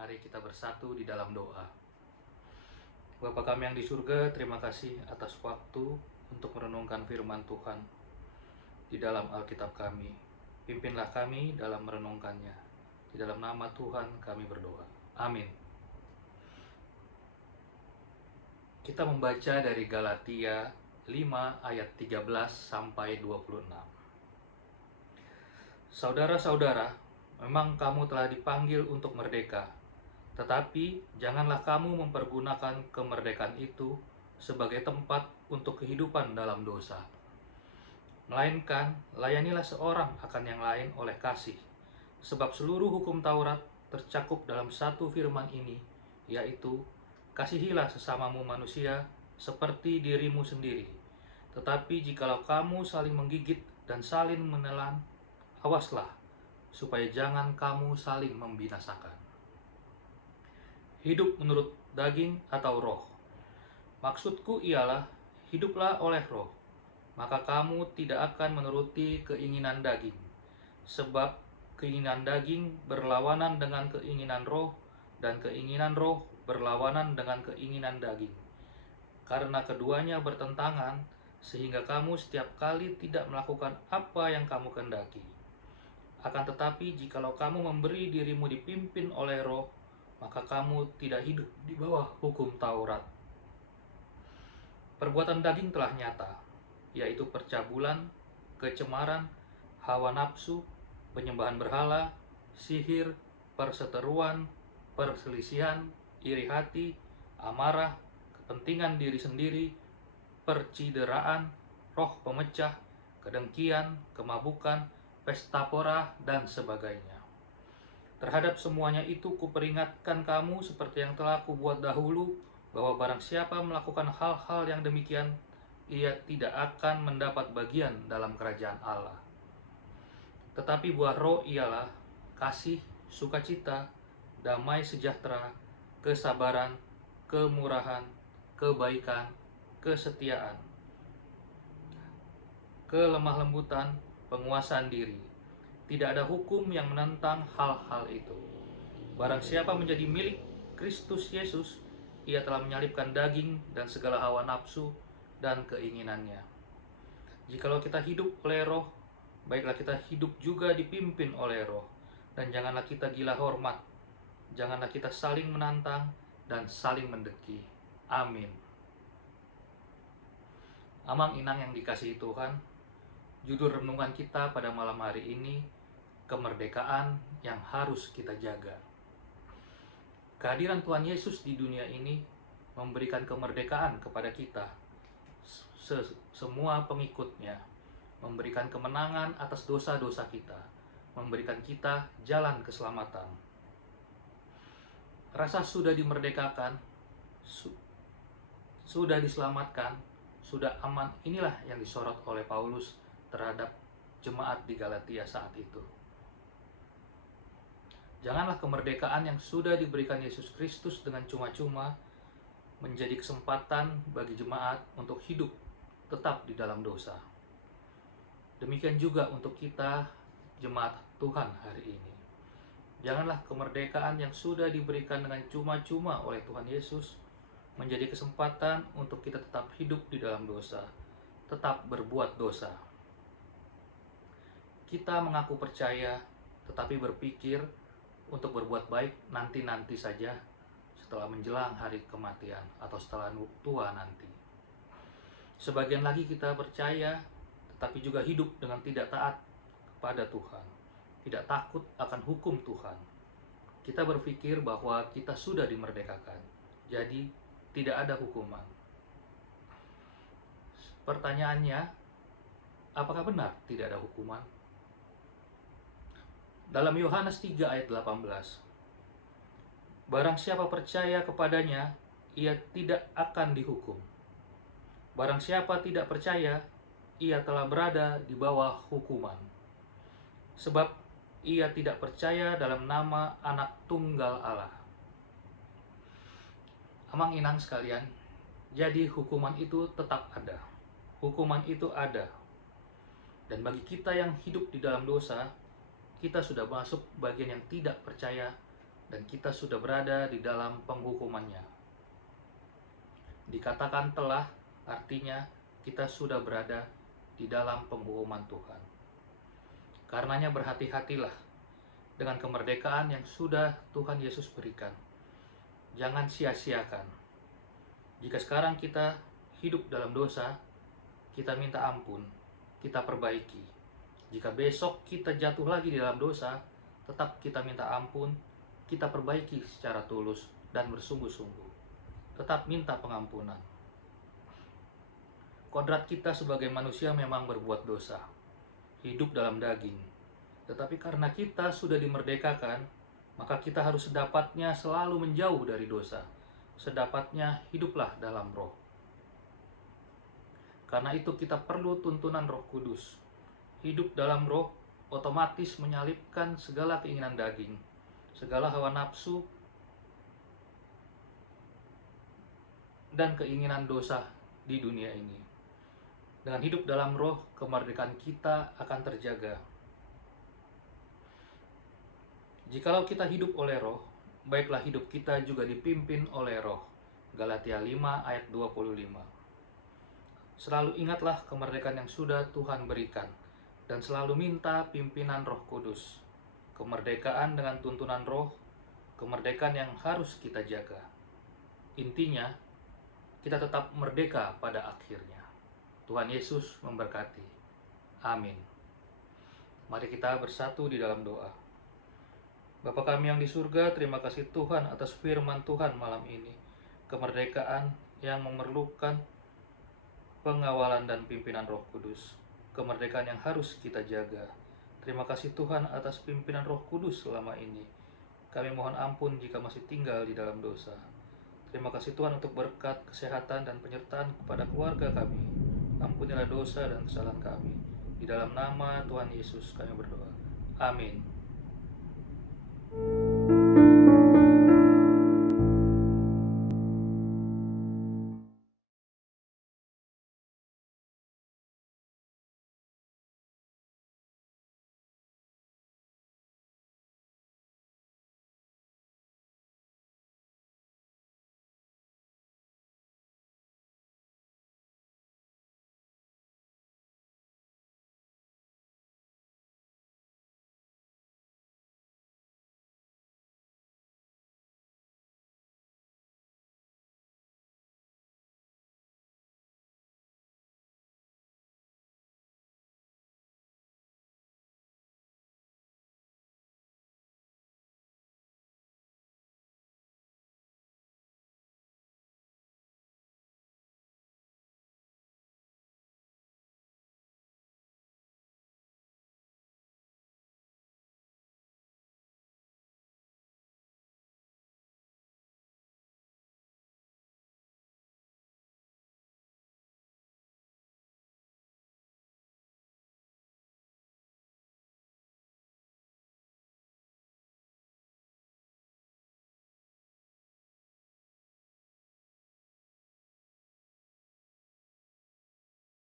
Mari kita bersatu di dalam doa. Bapa kami yang di surga, terima kasih atas waktu untuk merenungkan firman Tuhan di dalam Alkitab kami. Pimpinlah kami dalam merenungkannya. Di dalam nama Tuhan kami berdoa. Amin. Kita membaca dari Galatia 5 ayat 13 sampai 26. Saudara-saudara, memang kamu telah dipanggil untuk merdeka. Tetapi janganlah kamu mempergunakan kemerdekaan itu sebagai tempat untuk kehidupan dalam dosa. Melainkan, layanilah seorang akan yang lain oleh kasih. Sebab seluruh hukum Taurat tercakup dalam satu firman ini, yaitu, kasihilah sesamamu manusia seperti dirimu sendiri. Tetapi jikalau kamu saling menggigit dan saling menelan, awaslah, supaya jangan kamu saling membinasakan. Hidup menurut daging atau roh. Maksudku ialah, hiduplah oleh roh, maka kamu tidak akan menuruti keinginan daging. Sebab keinginan daging berlawanan dengan keinginan roh, dan keinginan roh berlawanan dengan keinginan daging. Karena keduanya bertentangan, sehingga kamu setiap kali tidak melakukan apa yang kamu kehendaki. Akan tetapi, jikalau kamu memberi dirimu dipimpin oleh roh, maka kamu tidak hidup di bawah hukum Taurat. Perbuatan daging telah nyata, yaitu percabulan, kecemaran, hawa nafsu, penyembahan berhala, sihir, perseteruan, perselisihan, iri hati, amarah, kepentingan diri sendiri, percideraan, roh pemecah, kedengkian, kemabukan, pesta pora, dan sebagainya. Terhadap semuanya itu kuperingatkan kamu seperti yang telah kubuat dahulu, bahwa barang siapa melakukan hal-hal yang demikian, ia tidak akan mendapat bagian dalam kerajaan Allah. Tetapi buah roh ialah kasih, sukacita, damai sejahtera, kesabaran, kemurahan, kebaikan, kesetiaan, kelemah lembutan, penguasaan diri. Tidak ada hukum yang menentang hal-hal itu. Barang siapa menjadi milik Kristus Yesus, ia telah menyalibkan daging dan segala hawa nafsu dan keinginannya. Jikalau kita hidup oleh roh, baiklah kita hidup juga dipimpin oleh roh. Dan janganlah kita gila hormat, janganlah kita saling menantang dan saling mendeki. Amin. Amang inang yang dikasihi Tuhan, judul renungan kita pada malam hari ini, kemerdekaan yang harus kita jaga. Kehadiran Tuhan Yesus di dunia ini memberikan kemerdekaan kepada kita, semua pengikutnya, memberikan kemenangan atas dosa-dosa kita, memberikan kita jalan keselamatan. Rasa sudah dimerdekakan, sudah diselamatkan, sudah aman, inilah yang disorot oleh Paulus terhadap jemaat di Galatia saat itu. Janganlah kemerdekaan yang sudah diberikan Yesus Kristus dengan cuma-cuma menjadi kesempatan bagi jemaat untuk hidup tetap di dalam dosa. Demikian juga untuk kita, jemaat Tuhan hari ini. Janganlah kemerdekaan yang sudah diberikan dengan cuma-cuma oleh Tuhan Yesus menjadi kesempatan untuk kita tetap hidup di dalam dosa, tetap berbuat dosa. Kita mengaku percaya, tetapi berpikir untuk berbuat baik nanti-nanti saja setelah menjelang hari kematian atau setelah tua nanti. Sebagian lagi kita percaya, tetapi juga hidup dengan tidak taat kepada Tuhan, tidak takut akan hukum Tuhan. Kita berpikir bahwa kita sudah dimerdekakan, jadi tidak ada hukuman. Pertanyaannya, apakah benar tidak ada hukuman? Dalam Yohanes 3 ayat 18, barang siapa percaya kepadanya, ia tidak akan dihukum. Barang siapa tidak percaya, ia telah berada di bawah hukuman. Sebab ia tidak percaya dalam nama Anak Tunggal Allah. Amang inang sekalian, jadi hukuman itu tetap ada. Hukuman itu ada. Dan bagi kita yang hidup di dalam dosa, kita sudah masuk bagian yang tidak percaya dan kita sudah berada di dalam penghukumannya. Dikatakan telah, artinya kita sudah berada di dalam penghukuman Tuhan. Karenanya berhati-hatilah dengan kemerdekaan yang sudah Tuhan Yesus berikan. Jangan sia-siakan. Jika sekarang kita hidup dalam dosa, kita minta ampun, kita perbaiki. Jika besok kita jatuh lagi di dalam dosa, tetap kita minta ampun, kita perbaiki secara tulus dan bersungguh-sungguh. Tetap minta pengampunan. Kodrat kita sebagai manusia memang berbuat dosa, hidup dalam daging. Tetapi karena kita sudah dimerdekakan, maka kita harus sedapatnya selalu menjauh dari dosa. Sedapatnya hiduplah dalam roh. Karena itu kita perlu tuntunan Roh Kudus. Hidup dalam roh otomatis menyalipkan segala keinginan daging, segala hawa nafsu, dan keinginan dosa di dunia ini. Dengan hidup dalam roh, kemerdekaan kita akan terjaga. Jikalau kita hidup oleh roh, baiklah hidup kita juga dipimpin oleh roh. Galatia 5 ayat 25. Selalu ingatlah kemerdekaan yang sudah Tuhan berikan, dan selalu minta pimpinan Roh Kudus. Kemerdekaan dengan tuntunan roh, kemerdekaan yang harus kita jaga. Intinya, kita tetap merdeka pada akhirnya. Tuhan Yesus memberkati. Amin. Mari kita bersatu di dalam doa. Bapa kami yang di surga, terima kasih Tuhan atas firman Tuhan malam ini. Kemerdekaan yang memerlukan pengawalan dan pimpinan Roh Kudus. Kemerdekaan yang harus kita jaga. Terima kasih Tuhan atas pimpinan Roh Kudus selama ini. Kami mohon ampun jika masih tinggal di dalam dosa. Terima kasih Tuhan untuk berkat, kesehatan, dan penyertaan kepada keluarga kami. Ampunilah dosa dan kesalahan kami. Di dalam nama Tuhan Yesus kami berdoa. Amin.